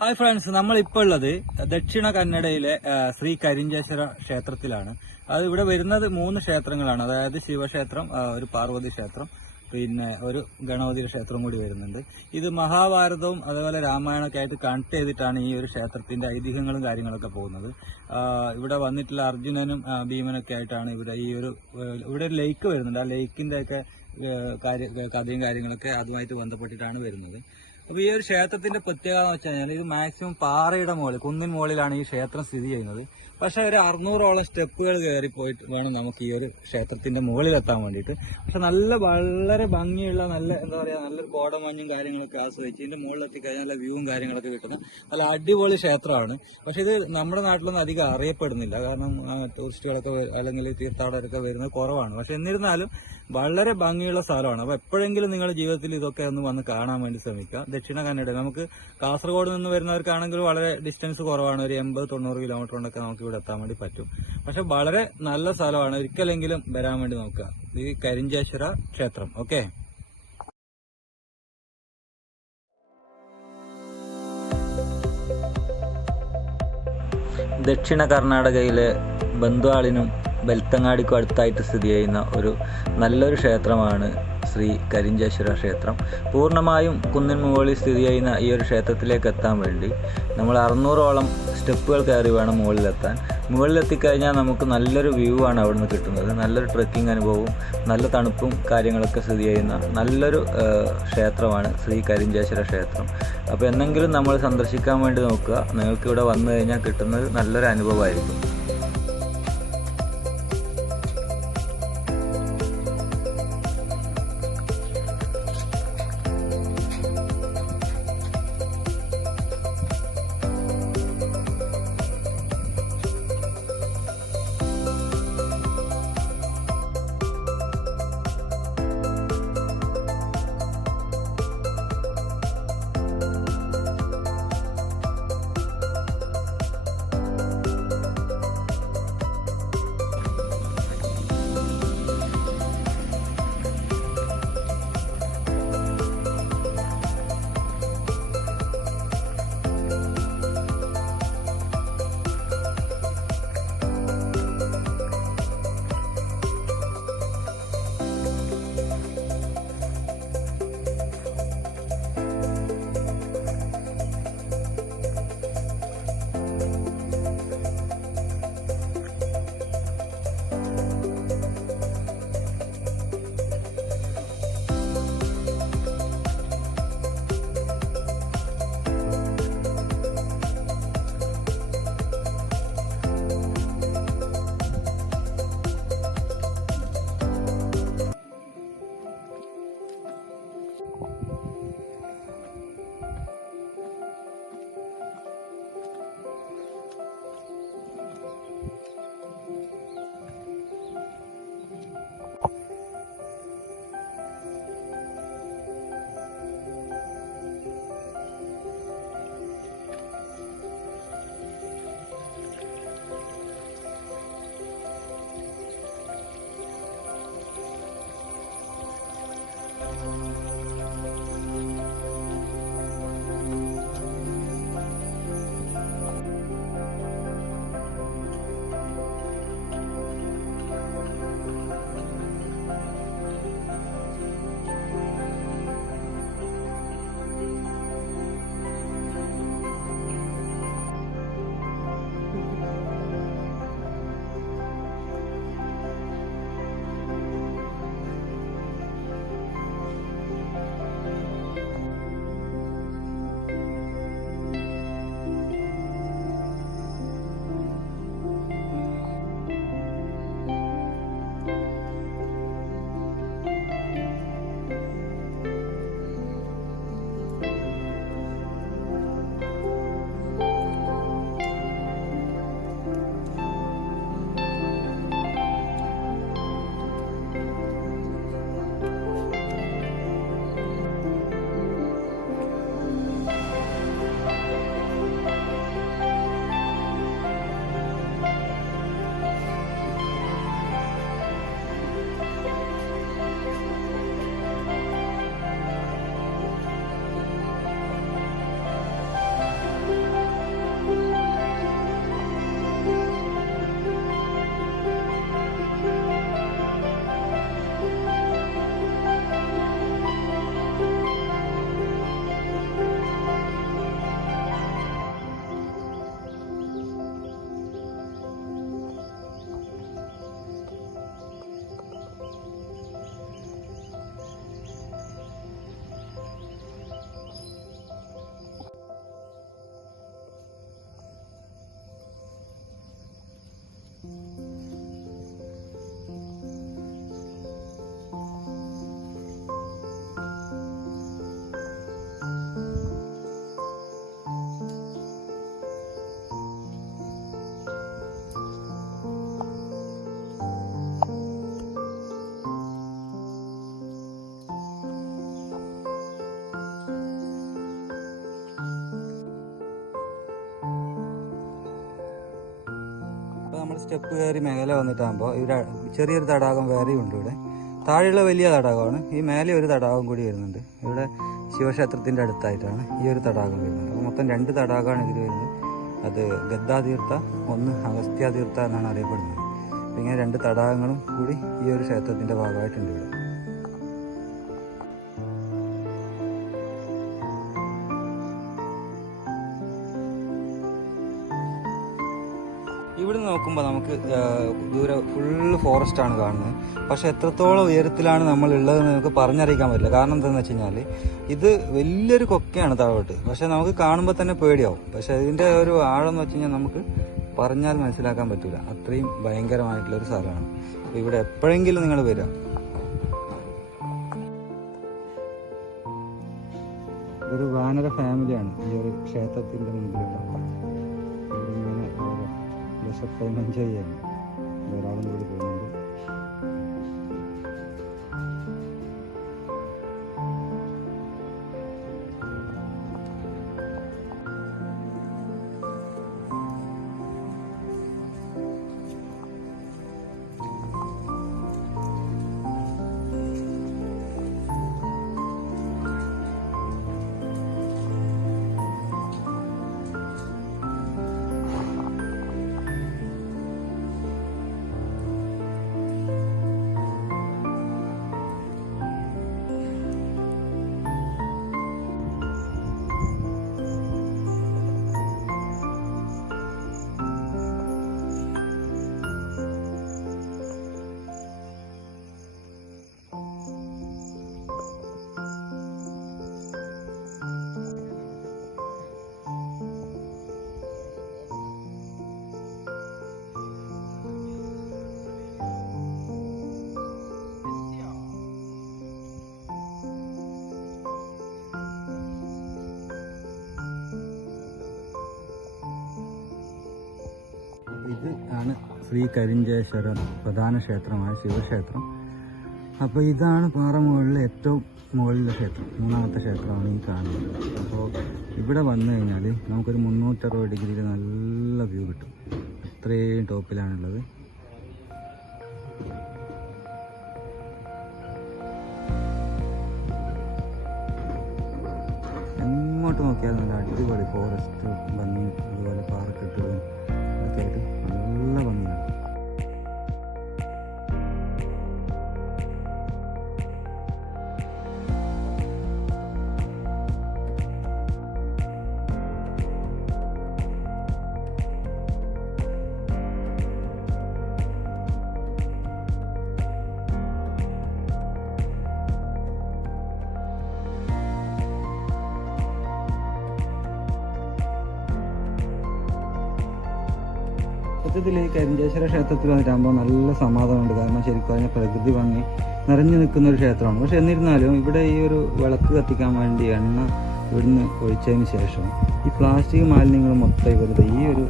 Hi friends, നമ്മളിപ്പോൾ ഉള്ളത് ദക്ഷിണ കന്നഡയിലെ ശ്രീ കരിഞ്ചേശ്വര ക്ഷേത്രത്തിലാണ്. അത് ഇവിടെ വരുന്നത് 3 ക്ഷേത്രങ്ങളാണ്. അതായത് ശിവക്ഷേത്രം, ഒരു പാർവതി ക്ഷേത്രം, പിന്നെ ഒരു ഗണപതി ക്ഷേത്രം കൂടി വരുന്നുണ്ട്. ഇത് മഹാഭാരതവും അതുപോലെ രാമായണമൊക്കെ ആയിട്ട് കണക്ട് ചെയ്തിട്ടാണ് ഈ ഒരു ക്ഷേത്രത്തിന്റെ ഐതിഹ്യങ്ങളും കാര്യങ്ങളൊക്കെ പോകുന്നത്. ഇവിടെ വന്നിട്ടുള്ള അർജുനനും ഭീമനൊക്കെ ആയിട്ടാണ് ഇവിടെ ഇവിടെ ഒരു ലേക്ക് വരുന്നുണ്ട്. ആ ലേക്കിന്റെ ഒക്കെ കഥയും കാര്യങ്ങളൊക്കെ അതുമായിട്ട് ബന്ധപ്പെട്ടിട്ടാണ് വരുന്നത്. അപ്പൊ ഈ ഒരു ക്ഷേത്രത്തിന്റെ പ്രത്യേകത എന്ന് വെച്ച് കഴിഞ്ഞാൽ ഇത് മാക്സിമം പാറയുടെ മുകളിൽ, കുന്നിൻ മുകളിലാണ് ഈ ക്ഷേത്രം സ്ഥിതി ചെയ്യുന്നത്. പക്ഷെ ഒരു 600ഓളം സ്റ്റെപ്പുകൾ കയറി പോയിട്ട് വേണം നമുക്ക് ഈ ഒരു ക്ഷേത്രത്തിന്റെ മുകളിലെത്താൻ വേണ്ടിയിട്ട്. പക്ഷെ വളരെ ഭംഗിയുള്ള എന്താ പറയാ, നല്ലൊരു കോടമഞ്ഞും കാര്യങ്ങളൊക്കെ ആസ്വദിച്ച് ഇതിന്റെ മുകളിലെത്തി കഴിഞ്ഞാൽ നല്ല വ്യൂവും കാര്യങ്ങളൊക്കെ കിട്ടുന്ന നല്ല അടിപൊളി ക്ഷേത്രമാണ്. പക്ഷെ ഇത് നമ്മുടെ നാട്ടിലൊന്നും അധികം അറിയപ്പെടുന്നില്ല. കാരണം ടൂറിസ്റ്റുകളൊക്കെ അല്ലെങ്കിൽ തീർത്ഥാടകരൊക്കെ വരുന്നത് കുറവാണ്. പക്ഷെ എന്നിരുന്നാലും വളരെ ഭംഗിയുള്ള സ്ഥലമാണ്. അപ്പൊ എപ്പോഴെങ്കിലും നിങ്ങളുടെ ജീവിതത്തിൽ ഇതൊക്കെ ഒന്ന് വന്ന് കാണാൻ വേണ്ടി ശ്രമിക്കുക. ദക്ഷിണ കന്നഡ നമുക്ക് കാസർഗോഡ് നിന്ന് വരുന്നവർക്കാണെങ്കിൽ വളരെ ഡിസ്റ്റൻസ് കുറവാണ്. ഒരു 80-90 കിലോമീറ്റർ കൊണ്ടൊക്കെ നമുക്ക് ഇവിടെ എത്താൻ വേണ്ടി പറ്റും. പക്ഷെ വളരെ നല്ല സ്ഥലമാണ്. ഒരിക്കലെങ്കിലും വരാൻ വേണ്ടി നോക്കുക. ഈ കരിഞ്ചേശ്വര ക്ഷേത്രം. ഓക്കെ, ദക്ഷിണ കർണാടകയിലെ ബന്ദ്വാളിനും ബെൽത്തങ്ങാടിക്കും അടുത്തായിട്ട് സ്ഥിതി ചെയ്യുന്ന ഒരു നല്ലൊരു ക്ഷേത്രമാണ് ശ്രീ കരിഞ്ചേശ്വര ക്ഷേത്രം. പൂർണ്ണമായും കുന്നിൻ മുകളിൽ സ്ഥിതി ചെയ്യുന്ന ഈ ഒരു ക്ഷേത്രത്തിലേക്ക് എത്താൻ വേണ്ടി നമ്മൾ 600ഓളം സ്റ്റെപ്പുകൾ കയറി വേണം മുകളിലെത്താൻ. മുകളിലെത്തിക്കഴിഞ്ഞാൽ നമുക്ക് നല്ലൊരു വ്യൂ ആണ് അവിടെ നിന്ന് കിട്ടുന്നത്. നല്ലൊരു ട്രെക്കിംഗ് അനുഭവവും നല്ല തണുപ്പും കാര്യങ്ങളൊക്കെ സ്ഥിതി ചെയ്യുന്ന നല്ലൊരു ക്ഷേത്രമാണ് ശ്രീ കരിഞ്ചേശ്വര ക്ഷേത്രം. അപ്പോൾ എന്നെങ്കിലും നമ്മൾ സന്ദർശിക്കാൻ വേണ്ടി നോക്കുക. നിങ്ങൾക്ക് ഇവിടെ വന്നു കഴിഞ്ഞാൽ കിട്ടുന്നത് നല്ലൊരു അനുഭവമായിരിക്കും. നമ്മൾ സ്റ്റെപ്പ് കയറി മേലെ വന്നിട്ടാകുമ്പോൾ ഇവിടെ ചെറിയൊരു തടാകം വേറെയും ഉണ്ട്. ഇവിടെ താഴെയുള്ള വലിയ തടാകമാണ്, ഈ മേലെ ഒരു തടാകം കൂടി വരുന്നുണ്ട്. ഇവിടെ ശിവക്ഷേത്രത്തിൻ്റെ അടുത്തായിട്ടാണ് ഈ ഒരു തടാകം വരുന്നത്. അപ്പോൾ മൊത്തം 2 തടാകമാണ് ഇതിൽ വരുന്നത്. അത് ഗദ്ദാതീർത്ഥ, ഒന്ന് അഗസ്ത്യാതീർത്ഥ എന്നാണ് അറിയപ്പെടുന്നത്. അപ്പോൾ ഇങ്ങനെ 2 തടാകങ്ങളും കൂടി ഈ ഒരു ക്ഷേത്രത്തിൻ്റെ ഭാഗമായിട്ടുണ്ട് ഇവിടെ. ഇവിടെ നോക്കുമ്പോൾ നമുക്ക് ദൂരെ ഫുള്ള് ഫോറസ്റ്റാണ് കാണുന്നത്. പക്ഷെ എത്രത്തോളം ഉയരത്തിലാണ് നമ്മൾ ഉള്ളതെന്ന് നമുക്ക് പറഞ്ഞറിയിക്കാൻ പറ്റില്ല. കാരണം എന്താണെന്ന് വെച്ച് കഴിഞ്ഞാൽ ഇത് വലിയൊരു കൊക്കയാണ് താഴോട്ട്. പക്ഷെ നമുക്ക് കാണുമ്പോൾ തന്നെ പേടിയാവും. പക്ഷെ ഇതിൻ്റെ ഒരു ആഴം എന്ന് വെച്ച് കഴിഞ്ഞാൽ നമുക്ക് പറഞ്ഞാൽ മനസ്സിലാക്കാൻ പറ്റില്ല. അത്രയും ഭയങ്കരമായിട്ടുള്ളൊരു സ്ഥലമാണ്. അപ്പോൾ ഇവിടെ എപ്പോഴെങ്കിലും നിങ്ങൾ വരിക. ഒരു വാനര ഫാമിലിയാണ് ഈ ഒരു ക്ഷേത്രത്തിൻ്റെ മുമ്പിലുള്ളത്. ഇങ്ങനെ ടൈം എൻജോയ് ചെയ്യാണ്. ഒരാളും കൂടി പോകുന്നുണ്ട്. ഇത് ആണ് ശ്രീ കരിഞ്ചേശ്വര പ്രധാന ക്ഷേത്രമായ ശിവക്ഷേത്രം. അപ്പോൾ ഇതാണ് പാറ മുകളിലെ ഏറ്റവും മുകളിലെ ക്ഷേത്രം, 3ാമത്തെ ക്ഷേത്രമാണ് ഈ കാണുന്നത്. അപ്പോൾ ഇവിടെ വന്നു കഴിഞ്ഞാൽ നമുക്കൊരു 360 ഡിഗ്രിയിൽ നല്ല വ്യൂ കിട്ടും. അത്രയും ടോപ്പിലാണുള്ളത്. എങ്ങോട്ട് നോക്കിയാൽ നല്ല അടിപൊളി ഫോറസ്റ്റ് ഭംഗി, അതുപോലെ പാറക്കെട്ടുകളും ഒക്കെ ആയിട്ട് നല്ല ഭംഗിയാണ്. സത്യത്തിൽ ഈ കരിഞ്ചേശ്വര ക്ഷേത്രത്തിൽ വന്നിട്ടാകുമ്പോൾ നല്ല സമാധാനമുണ്ട്. കാരണം ശരിക്കും അതിന് പ്രകൃതി ഭംഗി നിറഞ്ഞു നിൽക്കുന്ന ഒരു ക്ഷേത്രമാണ്. പക്ഷെ എന്നിരുന്നാലും ഇവിടെ ഈ ഒരു വിളക്ക് കത്തിക്കാൻ വേണ്ടി എണ്ണ ഇവിടുന്ന് ഒഴിച്ചതിന് ശേഷം ഈ പ്ലാസ്റ്റിക് മാലിന്യങ്ങൾ മൊത്തം ഇവരുടെ ഈ ഒരു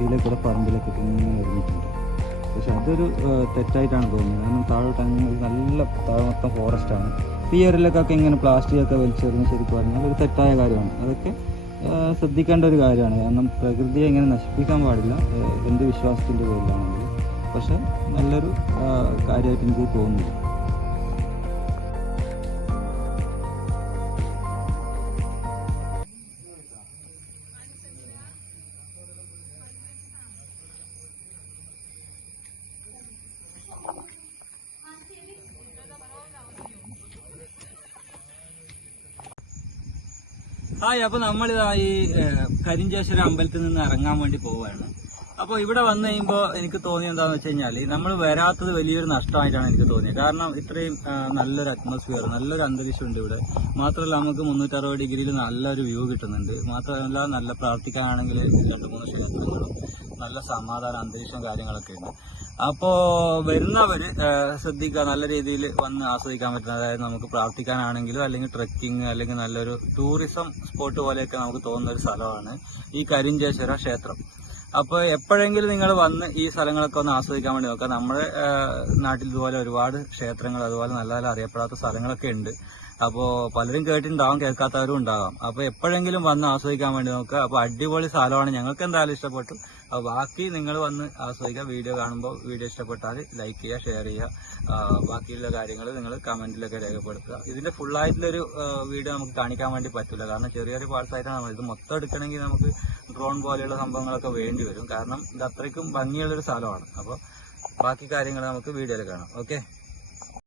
ഇതിലേക്കൂടെ പറമ്പിലേക്ക് ഇങ്ങനെ ഒരുങ്ങിയിട്ടുണ്ട്. പക്ഷെ അതൊരു തെറ്റായിട്ടാണ് തോന്നുന്നത്. കാരണം താഴോട്ട് അങ്ങനെ നല്ല താഴെ മൊത്തം ഫോറസ്റ്റാണ്. ഈ ഏരിയയിലേക്കൊക്കെ ഇങ്ങനെ പ്ലാസ്റ്റിക്കൊക്കെ വലിച്ചെറിഞ്ഞ് ശരിക്കും പറഞ്ഞാൽ ഒരു തെറ്റായ കാര്യമാണ്. അതൊക്കെ ശ്രദ്ധിക്കേണ്ട ഒരു കാര്യമാണ്. കാരണം പ്രകൃതിയെ ഇങ്ങനെ നശിപ്പിക്കാൻ പാടില്ല, എന്ത് വിശ്വാസത്തിൻ്റെ പേരിലാണെങ്കിൽ. പക്ഷെ നല്ലൊരു കാര്യമായിട്ട് എനിക്ക് തോന്നുന്നു. ഹായ്, അപ്പോൾ നമ്മളിതാ ഈ കരിഞ്ചേശ്വര അമ്പലത്തിൽ നിന്ന് ഇറങ്ങാൻ വേണ്ടി പോവുകയാണ്. അപ്പോൾ ഇവിടെ വന്നു കഴിയുമ്പോൾ എനിക്ക് തോന്നിയത് എന്താണെന്ന് വെച്ച് കഴിഞ്ഞാൽ നമ്മൾ വരാത്തത് വലിയൊരു നഷ്ടമായിട്ടാണ് എനിക്ക് തോന്നിയത്. കാരണം ഇത്രയും നല്ലൊരു അറ്റ്മോസ്ഫിയർ, നല്ലൊരു അന്തരീക്ഷം ഉണ്ട് ഇവിടെ. മാത്രമല്ല നമുക്ക് 360 ഡിഗ്രിയിൽ നല്ലൊരു വ്യൂ കിട്ടുന്നുണ്ട്. മാത്രമല്ല നല്ല പ്രാർത്ഥിക്കാനാണെങ്കിൽ 2-3 ക്ഷേത്രങ്ങളും നല്ല സമാധാന അന്തരീക്ഷം കാര്യങ്ങളൊക്കെ ഉണ്ട്. അപ്പോൾ വരുന്നവർ ശ്രദ്ധിക്കുക, നല്ല രീതിയിൽ വന്ന് ആസ്വദിക്കാൻ പറ്റുന്ന, അതായത് നമുക്ക് പ്രാർത്ഥിക്കാനാണെങ്കിലും അല്ലെങ്കിൽ ട്രെക്കിങ് അല്ലെങ്കിൽ നല്ലൊരു ടൂറിസം സ്പോട്ട് പോലെയൊക്കെ നമുക്ക് തോന്നുന്ന ഒരു സ്ഥലമാണ് ഈ കരിഞ്ചേശ്വര ക്ഷേത്രം. അപ്പോൾ എപ്പോഴെങ്കിലും നിങ്ങൾ വന്ന് ഈ സ്ഥലങ്ങളൊക്കെ ഒന്ന് ആസ്വദിക്കാൻ വേണ്ടി നോക്കുക. നമ്മുടെ നാട്ടിൽ ഇതുപോലെ ഒരുപാട് ക്ഷേത്രങ്ങൾ, അതുപോലെ നല്ല നല്ല അറിയപ്പെടാത്ത സ്ഥലങ്ങളൊക്കെ ഉണ്ട്. അപ്പോൾ പലരും കേട്ടിട്ടുണ്ടാവും, കേൾക്കാത്തവരും ഉണ്ടാവാം. അപ്പോൾ എപ്പോഴെങ്കിലും വന്ന് ആസ്വദിക്കാൻ വേണ്ടി നോക്കുക. അപ്പോൾ അടിപൊളി സ്ഥലമാണ്, ഞങ്ങൾക്ക് എന്തായാലും ഇഷ്ടപ്പെട്ടു. അപ്പോൾ ബാക്കി നിങ്ങൾ വന്ന് ആസ്വദിക്കുക. വീഡിയോ കാണുമ്പോൾ വീഡിയോ ഇഷ്ടപ്പെട്ടാൽ ലൈക്ക് ചെയ്യുക, ഷെയർ ചെയ്യുക. ബാക്കിയുള്ള കാര്യങ്ങൾ നിങ്ങൾ കമന്റിലൊക്കെ രേഖപ്പെടുത്തുക. ഇതിന്റെ ഫുള്ളായിട്ടുള്ളൊരു വീഡിയോ നമുക്ക് കാണിക്കാൻ വേണ്ടി പറ്റില്ല, കാരണം ചെറിയൊരു പാർട്സ് ആയിട്ടാണ് നമ്മൾ ഇത് മൊത്തം എടുക്കണമെങ്കിൽ നമുക്ക് ഡ്രോൺ പോലെയുള്ള സംഭവങ്ങളൊക്കെ വേണ്ടി വരും, കാരണം ഇത് അത്രയ്ക്കും ഭംഗിയുള്ളൊരു സ്ഥലമാണ്. അപ്പോൾ ബാക്കി കാര്യങ്ങൾ നമുക്ക് വീഡിയോയിൽ കാണാം. ഓക്കെ.